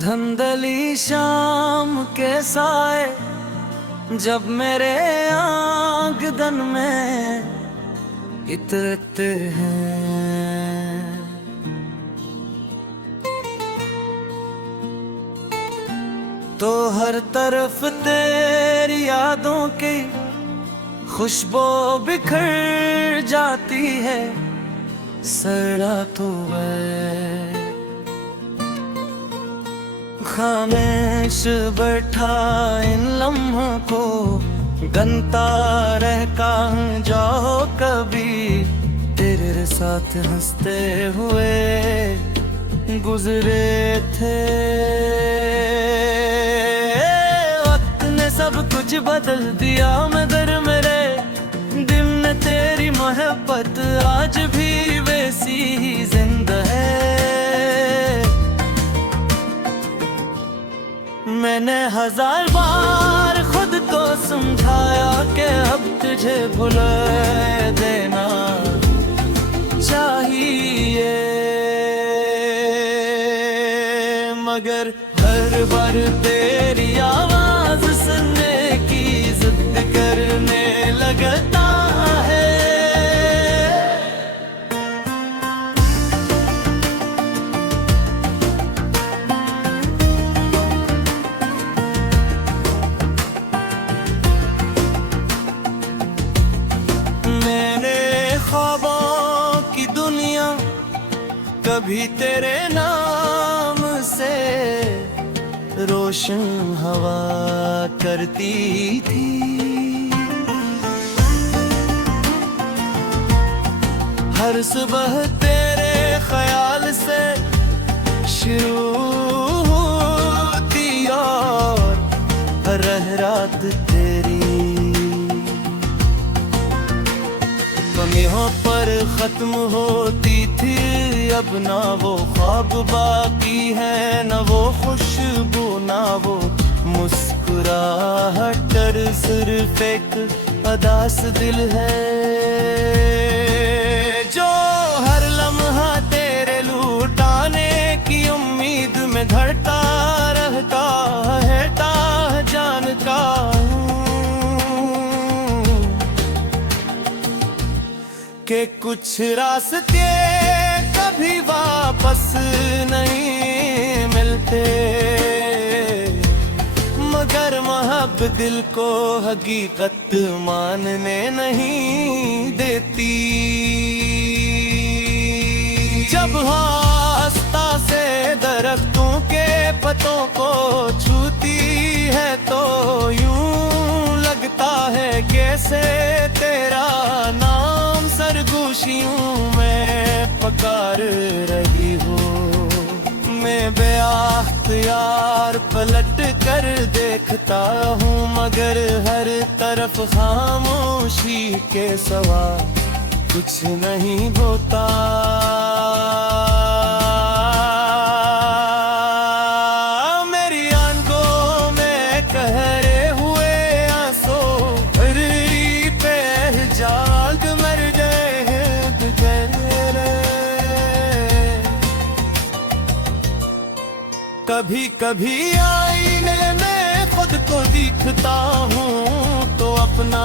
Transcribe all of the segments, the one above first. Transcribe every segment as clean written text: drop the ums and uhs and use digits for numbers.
धंधली शाम के साए जब मेरे आंगन में इतरते हैं, तो हर तरफ तेरी यादों की खुशबू बिखर जाती है। सड़ा तो खामोश बैठा इन लम्हों को गनता रह कहाँ जाओ कभी तेरे साथ हंसते हुए गुजरे थे। वक्त ने सब कुछ बदल दिया मगर मेरे दिल ने तेरी मोहब्बत आज भी वैसी ही जिंदा है। मैंने हजार बार खुद को समझाया कि अब तुझे भुला देना चाहिए, मगर हर बार तेरी आवाज सुनने की जिद करने लगता है। ख्वाबों की दुनिया कभी तेरे नाम से रोशन हवा करती थी। हर सुबह तेरे ख्याल से शुरू होती और हर रात तेरी कमियों पर खत्म होती थी। अब ना वो ख्वाब बाकी है, ना वो खुशबू, ना वो मुस्कुराहट, सिर्फ एक अदास दिल है जो हर लम्हा तेरे लुटाने की उम्मीद में धड़ता रहता है। जान का के कुछ रास्ते कभी वापस नहीं मिलते, मगर मोहब्बत दिल को हकीकत मानने नहीं देती। जब आस्था से दरख्तों के पत्तों को छूती है तो यूं लगता है कैसे तेरा नाम सरगोशियों में पकार रही हो। मैं बेअख्तियार पलट कर देखता हूँ मगर हर तरफ खामोशी के सिवा कुछ नहीं होता। मेरी आंखों में कहरे हुए आंसू हरी पे जाग मर गए तेरे। कभी कभी आईने में खुद को दिखता हूँ तो अपना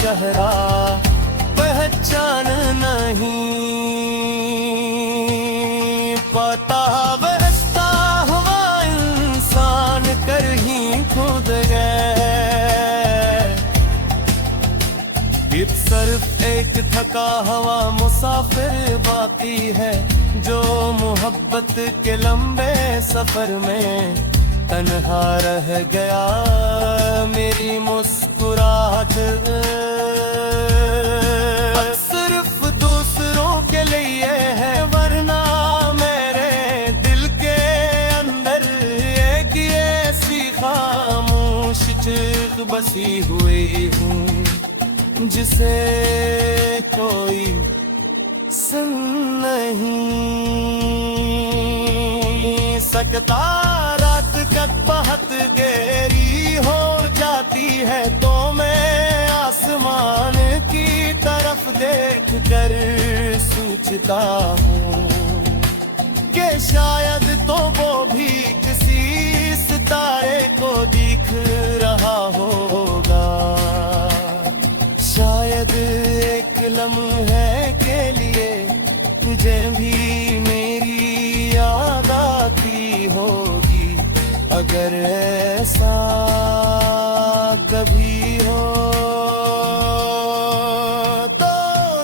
चेहरा पहचान नहीं पाता। बहता हुआ इंसान कर ही खुद गए। सिर्फ एक थका हुआ मुसाफिर बाकी है जो मोहब्बत के लंबे सफर में तन्हा रह गया। मेरी मुस्कुराहट सिर्फ दूसरों के लिए है, वरना मेरे दिल के अंदर एक ऐसी खामोश चीख बसी हुई हूँ जिसे कोई सुन नहीं सकता। रात कब बहुत गहरी हो जाती है तो मैं आसमान की तरफ देख कर सोचता हूँ कि शायद तो वो भी किसी सितारे को दिख रहा होगा। शायद एक लम्हे के लिए तुझे भी मेरी याद आती होगी। अगर ऐसा कभी हो तो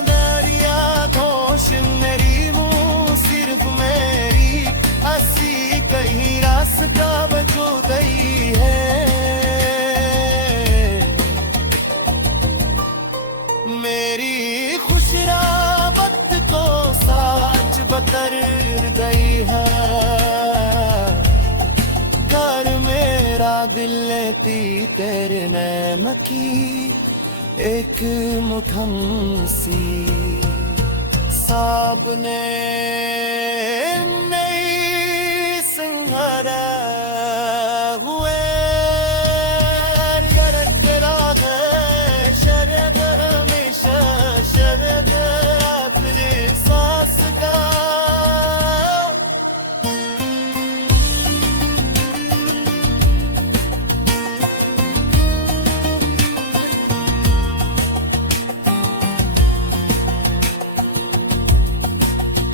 दरिया दोष मेरी मुँह सिर्फ मेरी हंसी कहीं रास्ता वजूद ही है। मेरी खुशराबत को साच बतर गई है। घर मेरा दिल लेती तेरे नैन की एक मुठम सी साबने नहीं संघरा हुए। तेरा है शरद हमेशा शरद आखिरी सांस का।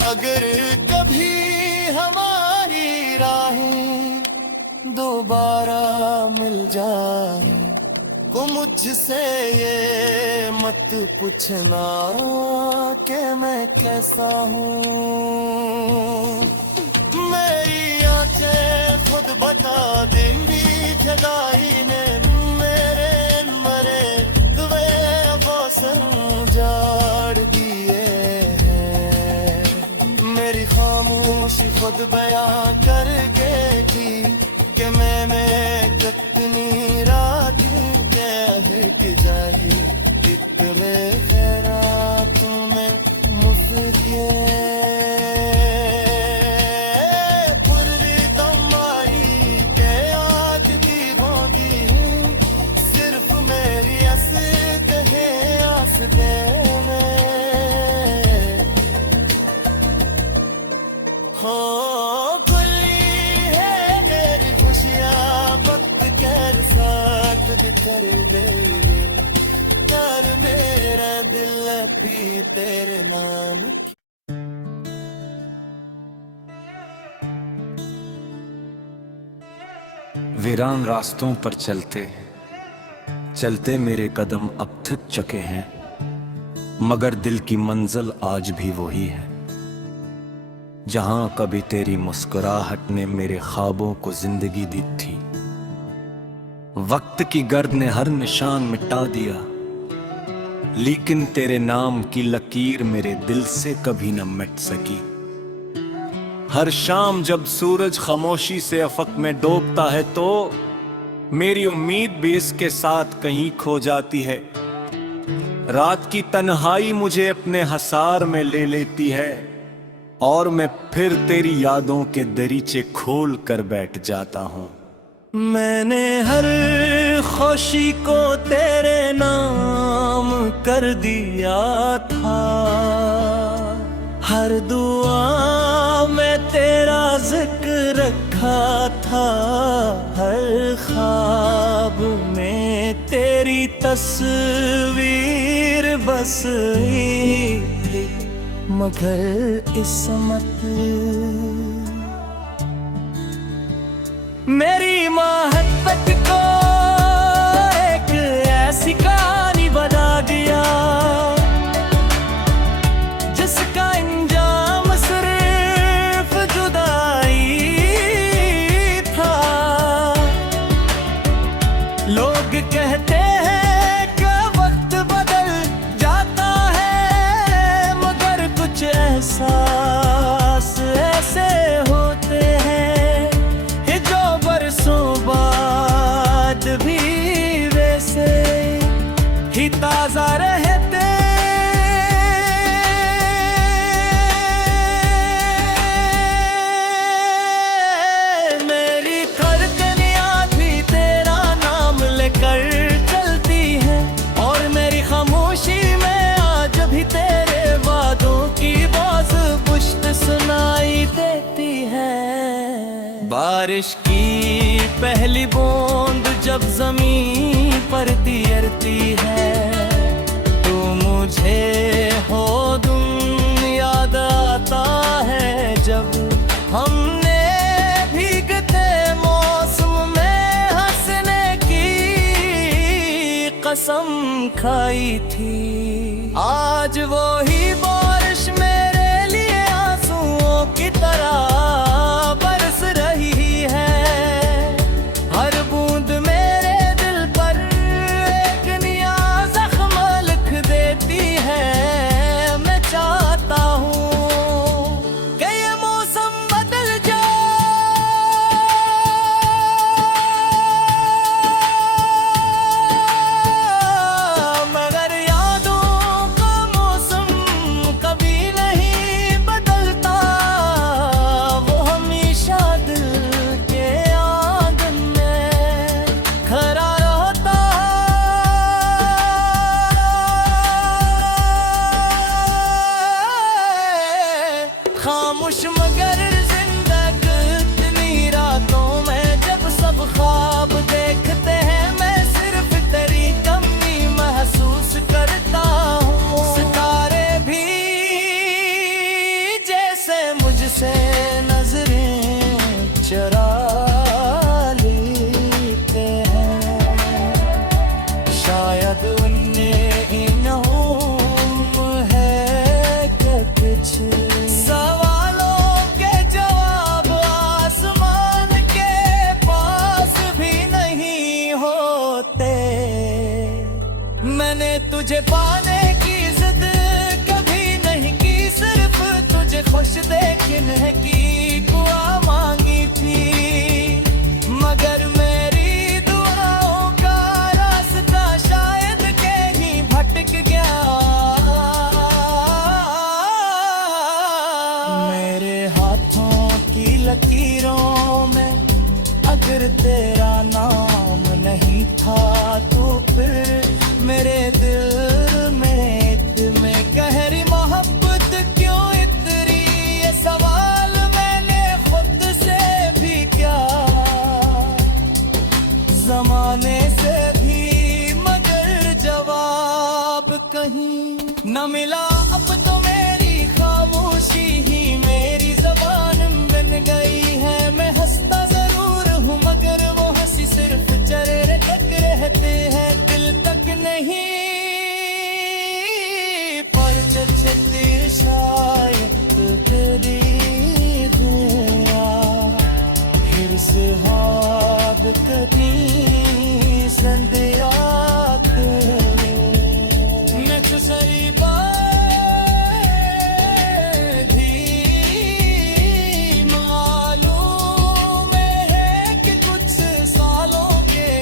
अगर कभी हमारी राहें दोबारा मिल जाए तो मुझसे ये मत पूछना कि मैं कैसा हूँ। मेरी आंखें खुद बता देंगी जुदाई ने मेरे मरे दुए मौसम जाड़ दिए। मेरी खामोशी खुद बयां कर गई थी कि मैंने कितनी रात हट जाई। कितने रातों में मुझसे पूरी तुम्हारी के याद दी होगी। सिर्फ मेरी आस कहे आस दे हो खुली है मेरी खुशियाँ वक्त के साथ बिखर दे। कर मेरा दिल भी तेरे नाम। वीरान रास्तों पर चलते चलते मेरे कदम अब थक चुके हैं, मगर दिल की मंजिल आज भी वही है। जहां कभी तेरी मुस्कुराहट ने मेरे ख्वाबों को जिंदगी दी थी, वक्त की गर्द ने हर निशान मिटा दिया, लेकिन तेरे नाम की लकीर मेरे दिल से कभी न मिट सकी। हर शाम जब सूरज खामोशी से अफक में डूबता है तो मेरी उम्मीद भी इसके साथ कहीं खो जाती है। रात की तन्हाई मुझे अपने हसार में ले लेती है और मैं फिर तेरी यादों के दरीचे खोल कर बैठ जाता हूँ। मैंने हर खुशी को तेरे नाम कर दिया था, हर दुआ में तेरा जिक्र रखा था, हर ख्वाब में तेरी तस्वीर बसी थी, मगर इस्मत मेरी मोहब्बत को एक ऐसी कहानी बना दिया जिसका अंजाम सिर्फ जुदाई था। लोग कहते हैं कि वक्त बदल जाता है, मगर कुछ एहसास ऐसे होते हैं जो बरसों बाद भी वैसे ही ताजा रहते। मेरी धड़कनियाँ भी तेरा नाम लेकर चलती हैं और मेरी खामोशी में आज भी तेरे वादों की बाज़ पुश्त सुनाई देती है। बारिश की पहली बूंद जब जमीन पर तिरती है तो मुझे हो तुम याद आता है जब हमने भीगते मौसम में हंसने की कसम खाई थी। आज वो ही बारिश मेरे लिए आंसुओं की तरह बरस रही है। हर बूंद मेरे दिल पर एक नया जख्म लिख देती है। मैं चाहता हूँ कि ये मौसम बदल जाए, मगर यादों का मौसम कभी नहीं बदलता। वो हमेशा दिल के आंगन में खड़ा रहता। खामोश मगर जिंदगी रातों में जब सब ख्वाब देखते हैं मैं सिर्फ तेरी कमी महसूस करता हूँ। सितारे भी जैसे मुझसे नजरें चुरा लेते हैं। शायद उन्हें इनाम है कि कुछ सवालों के जवाब आसमान के पास भी नहीं होते। मैंने तुझे पाने की जिद कभी नहीं की, सिर्फ तुझे खुश देखने की दुआ मांगी थी। मगर मेरी दुआओं का रास्ता शायद कहीं भटक गया। मेरे हाथों की लकीरों में अगर तेरा नाम नहीं था तो फिर मेरे दिल में गहरी मोहब्बत क्यों इतनी। ये सवाल मैंने खुद से भी किया, जमाने से भी, मगर जवाब कहीं न मिला। अब तो मेरी खामोशी ही मेरी जबान बन गई है। मैं हंसता जरूर हूँ मगर वो हंसी सिर्फ चेहरे तक रहते हैं, दिल तक नहीं। पर चचते शायद तेरी दुआ हिर्स हाद कदी संध्या नेसेसरी भी मालूम है कि कुछ सालों के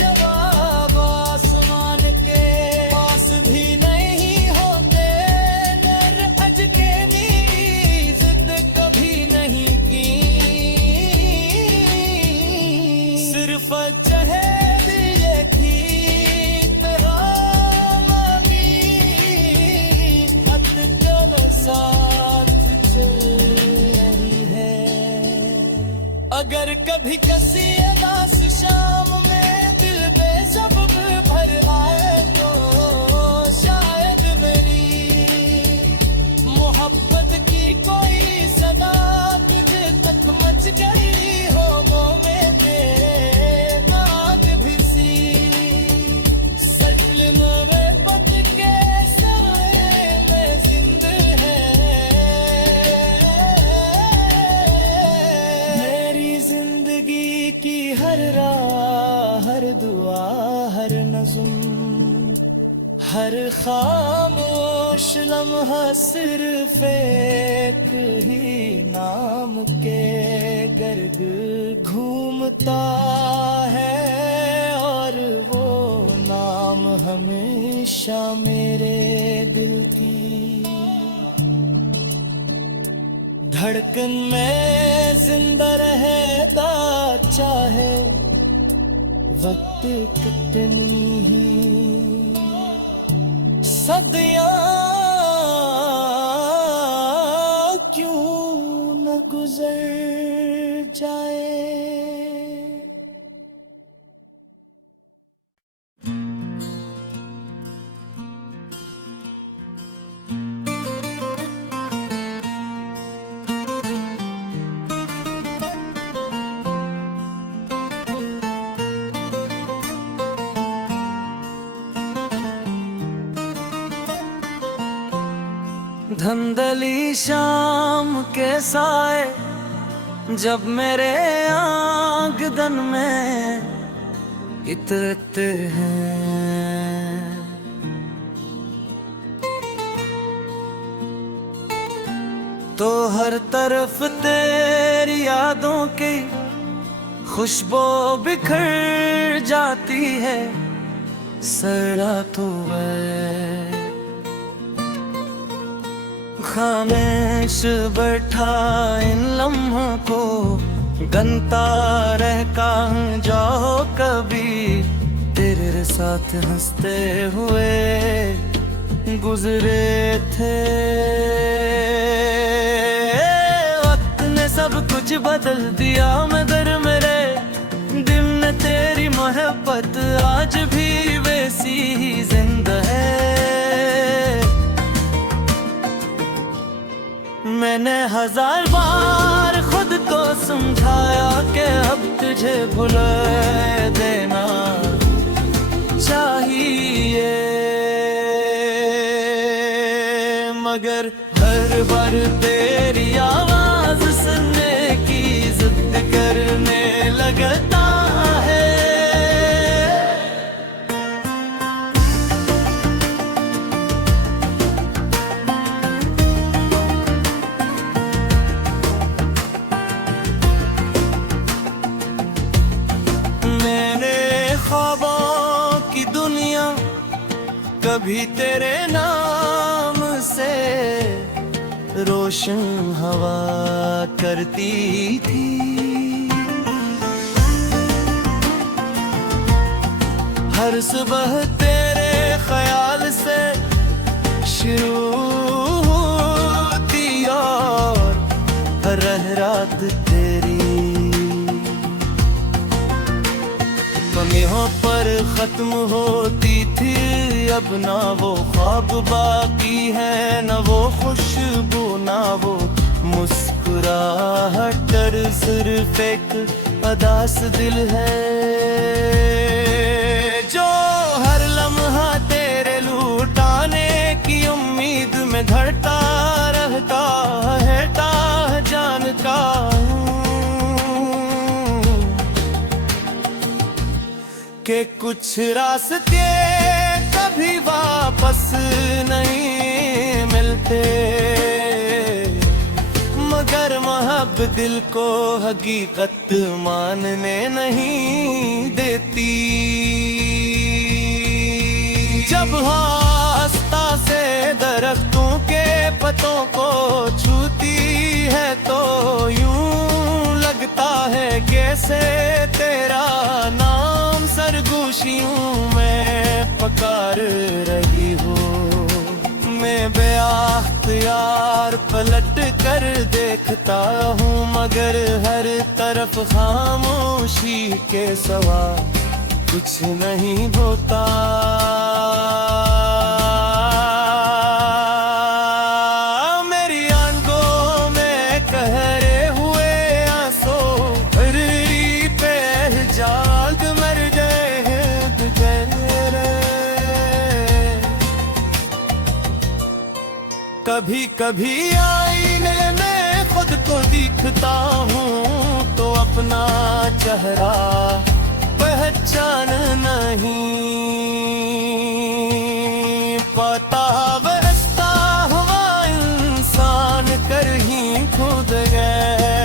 जवाब आसमान के पास भी नहीं होते। नर अज के नी जिद कभी नहीं की, सिर्फ चहेद ये थी तरह मांगी। हद कब साथ चल रही है। अगर कभी किसी अदास शाम में दिल बेसबब भर आए तो शायद मेरी मोहब्बत की कोई सदा तुझे तक मच गई हो। मुँह में तेरे नाक भी सी सटल में पत के साए में जिंद है। मेरी जिंदगी की हर राह, हर दुआ, हर नज़्म, हर खामोश लम्हा सिर्फ एक ही नाम के गर्द घूमता है। और वो नाम हमेशा मेरे दिल की धड़कन में जिंदा रहता, चाहे वक्त कितनी ही सदियां क्यों न गुजर जाए। धुंधली शाम के साए जब मेरे आंगन में इतरते हैं, तो हर तरफ तेरी यादों की खुशबू बिखर जाती है। सड़ा तो खामोश बैठा इन लम्हों को गनता रह कहाँ जाओ कभी, तेरे साथ हंसते हुए गुजरे थे। वक्त ने सब कुछ बदल दिया मगर मेरे दिल ने तेरी मोहब्बत आज भी वैसी ही जिंदा है। मैंने हजार बार खुद को समझाया कि अब तुझे भुला देना चाहिए, मगर हर बार तेरी आवाज सुनने की जिद करने लगता है। कभी तेरे नाम से रोशन हवा करती थी, हर सुबह तेरे ख्याल से शुरू होती और हर रात तेरी कमियों पर खत्म होती थी। अब ना वो ख्वाब बाकी है, ना वो खुशबू, ना वो मुस्कुराहट, सिर्फ एक अदास दिल है जो हर लम्हा तेरे लुटाने की उम्मीद में धड़ता रहता है। ताह जान का के कुछ रास्ते कभी वापस नहीं मिलते, मगर मोहब्बत दिल को हकीकत मानने नहीं देती। जब आस्था से दरख्तों के पत्तों को छूती है तो यूं लगता है कैसे तेरा नाम सरगोशियों में पकार रही हो। मैं बेअख्तियार पलट कर देखता हूँ मगर हर तरफ खामोशी के सिवा कुछ नहीं होता। मेरी आंखों में कहरे हुए आंसू री पे जाग मर गए हैं तुझे। कभी कभी आईने में खुद को दिखता हूँ तो अपना चेहरा पहचान नहीं पाता। बहसता हुआ इंसान कर ही खुद गए,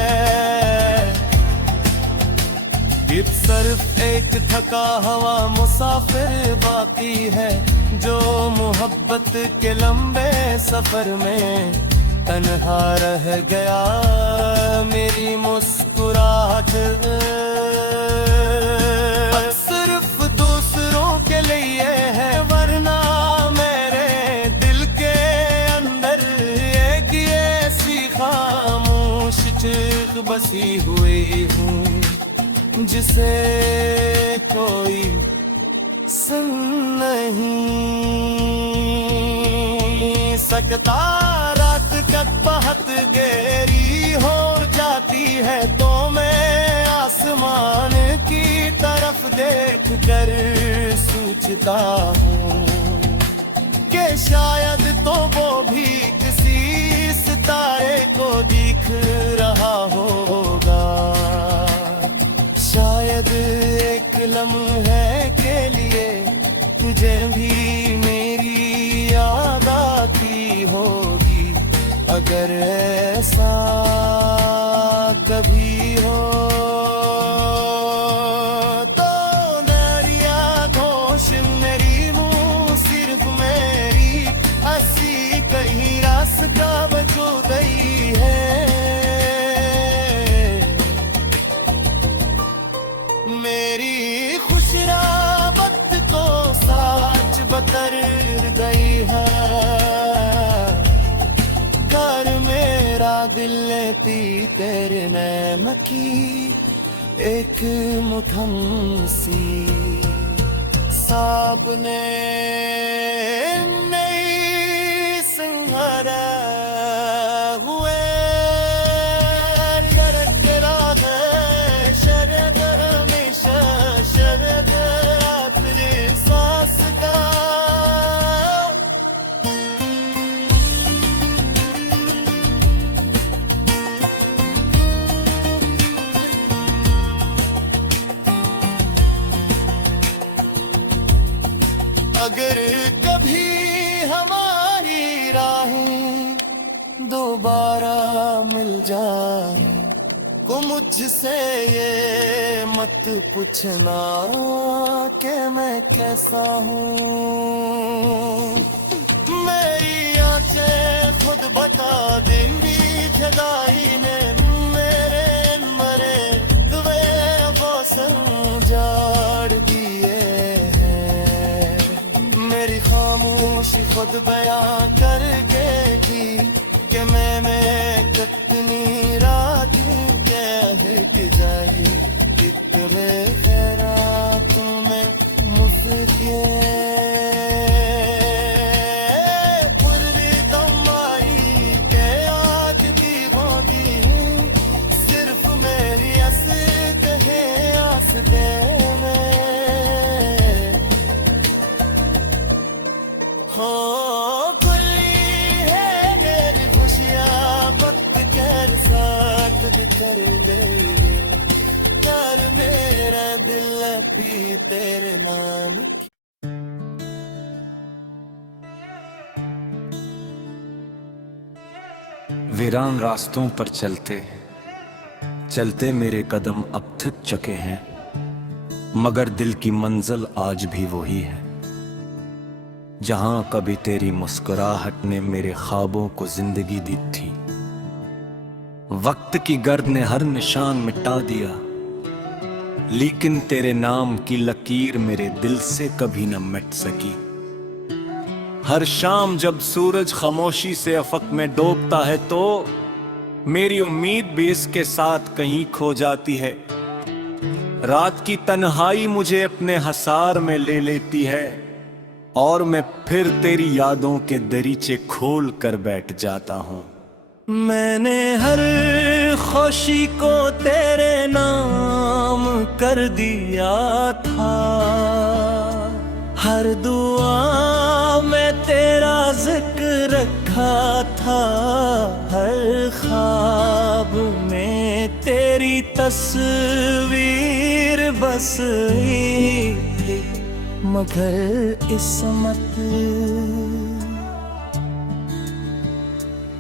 सिर्फ एक थका हुआ मुसाफिर बाकी है जो मोहब्बत के लंबे सफर में तन्हा रह गया। मेरी मुस्कुराहट सिर्फ दूसरों के लिए है वरना मेरे दिल के अंदर एक ऐसी खामोश चीख बसी हुई हूँ जिसे कोई सुन नहीं सकता। रात कब बहुत गहरी हो जाती है तो मैं आसमान की तरफ देख कर सोचता हूँ कि शायद तो वो भी किसी अगर ऐसा कभी हो तो दरिया घोष मेरी मुंह सिर्फ मेरी हंसी कहीं रास्ता बचो गई है मेरी खुशराबत को साच बतर गई है घर मेरा दिल लेती तेरे नैम की एक मुठम सी साबने नहीं संहारा हुए तेरा है शरद हमेशा शरद आखिरी सांस का अगर कभी हमारी राहें दोबारा मिल जाए को मुझसे ये मत पूछना कि मैं कैसा हूँ मेरी आंखें खुद बता देंगी जुदाई ने मेरे मरे दुए मौसम जाड़ दिए मेरी खामोशी खुद बयां करके थी कि मैंने कितनी रात कह जाई कितने खैरातों में मुझके पूर्वी तमाई के आज की होगी सिर्फ मेरी हंस कहे आस दे हो खुली है मेरी खुशियाँ वक्त कर साथ कर दे कर मेरा दिल पी तेरे नाम वीरान रास्तों पर चलते चलते मेरे कदम अब थक चुके हैं मगर दिल की मंजिल आज भी वही है जहां कभी तेरी मुस्कुराहट ने मेरे ख्वाबों को जिंदगी दी थी वक्त की गर्द ने हर निशान मिटा दिया लेकिन तेरे नाम की लकीर मेरे दिल से कभी न मिट सकी हर शाम जब सूरज खामोशी से अफक में डूबता है तो मेरी उम्मीद भी इसके साथ कहीं खो जाती है रात की तन्हाई मुझे अपने हसार में ले लेती है और मैं फिर तेरी यादों के दरीचे खोल कर बैठ जाता हूँ मैंने हर खुशी को तेरे नाम कर दिया था हर दुआ में तेरा जिक्र रखा था हर ख्वाब में तेरी तस्वीर बस थी मगर इस्मत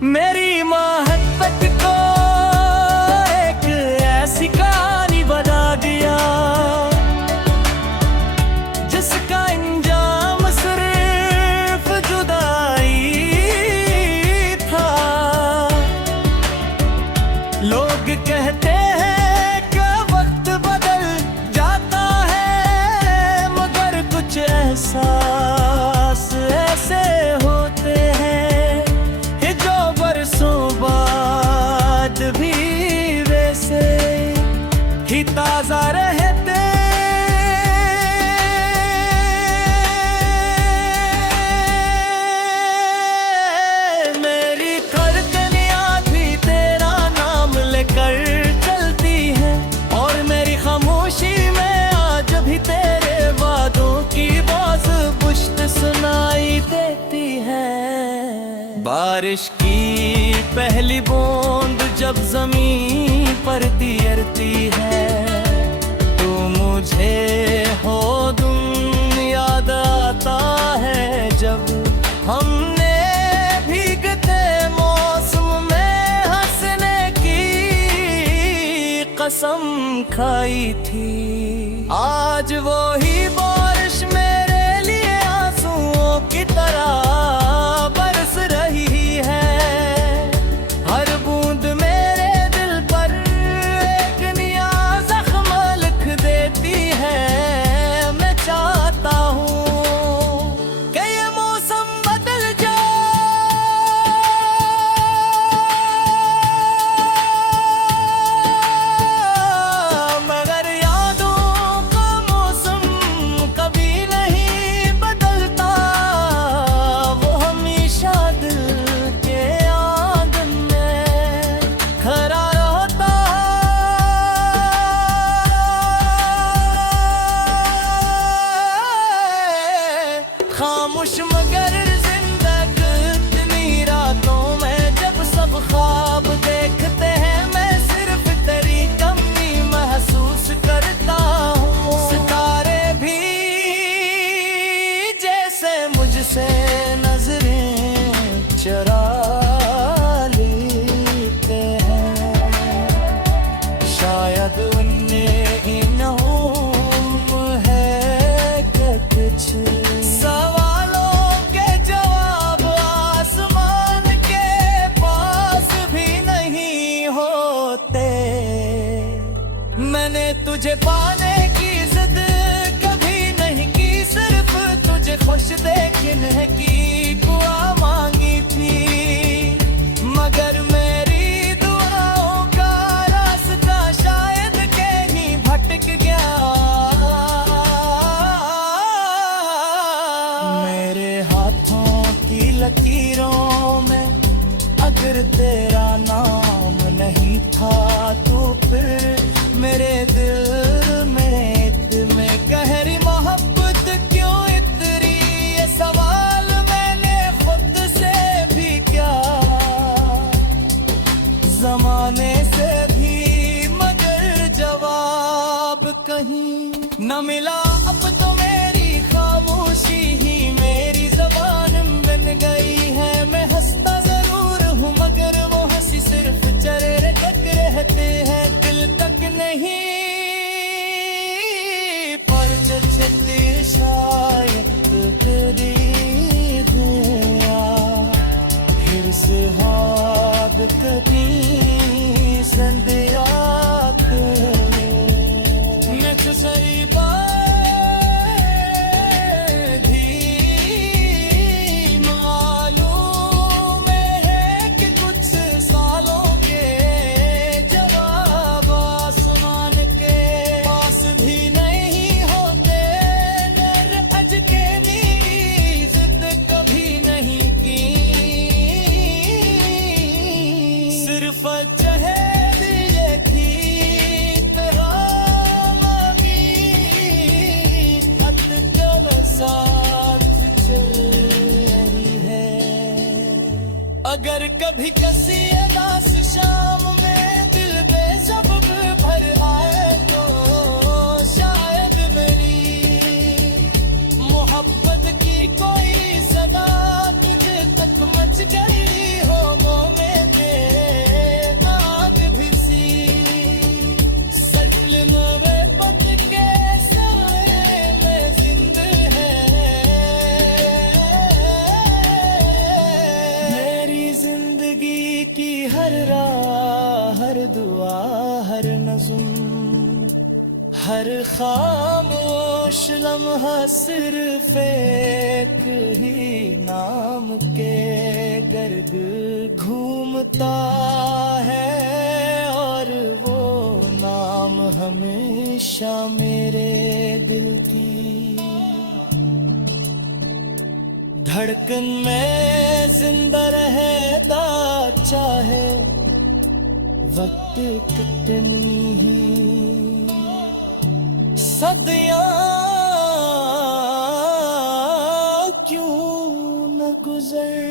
मेरी मोहब्बत को एक ऐसी कहानी बना दिया जिसका अंजाम सिर्फ जुदाई था लोग कहते हैं कि वक्त बदल जाता है मगर कुछ एहसास ऐसे होते हैं जो बरसों बाद भी वैसे ही ताजा रहते मेरी धड़कनियां भी तेरा नाम लेकर चलती है और मेरी खामोशी में आज भी तेरे वादों की बाज पुश्त सुनाई देती है बारिश की पहली बूंद जब जमीन पर तिरती है तो मुझे हो तुम याद आता है जब हमने भीगते मौसम कसम खाई थी। आज वो ही बारिश मेरे लिए आंसुओं की तरह बरस रही है। हर बूंद मेरे दिल पर एक नया जख्म लिख देती है। मैं चाहता हूँ कि ये मौसम बदल जाए, मगर यादों का मौसम कभी नहीं बदलता। वो हमेशा दिल के आंगन में खड़ा रहता है। खामोश मगर जिंदगी रातों में जब सब ख्वाब देखते हैं, मैं सिर्फ तेरी कमी महसूस करता हूँ। सितारे भी जैसे मुझसे नजरें चुरा लेते हैं। शायद उन्हें इनाम है कि कुछ सवालों के जवाब आसमान के पास भी नहीं होते। मैंने तुझे पाने की जिद कभी नहीं की, सिर्फ तुझे खुश देखने की दुआ मांगी थी। मगर मेरी दुआओं का रास्ता शायद कहीं भटक गया। मेरे हाथों की लकीरों में अगर तेरा नाम नहीं था, तो फिर मेरे दिल में गहरी मोहब्बत क्यों इतनी? ये सवाल मैंने खुद से भी किया, जमाने से भी, मगर जवाब कहीं न मिला। अब तो मेरी खामोशी ही मेरी जबान बन गई है। मैं हंसता जरूर हूँ मगर वो हंसी सिर्फ चेहरे तक रहते हैं, दिल तक नहीं। पर चचते शायद तेरी दया हिर्स हाथ कभी संध्या necessary भी मालूम है कि कुछ सालों के जवाब आसमान के पास भी नहीं होते। नर अज के जिद कभी नहीं की, सिर्फ चहेद ये थी तेरा मांगी, हद कब साथ चल रही है। अगर कभी किसी उदास शाम में दिल बेसबब भर आए, तो शायद मेरी मोहब्बत की कोई सदा तुझे तक मच गई हो। वो मेरे नाग भी सी सटल नवे पत के समय में जिंद है। मेरी जिंदगी की हर राह, हर दुआ, हर नज़्म, हर खामोश लम्हा सिर्फ एक ही नाम के गर्द घूमता है। और वो नाम हमेशा मेरे दिल की धड़कन में जिंदा रहता, चाहे वक्त कितनी ही सदियां क्यों न गुजर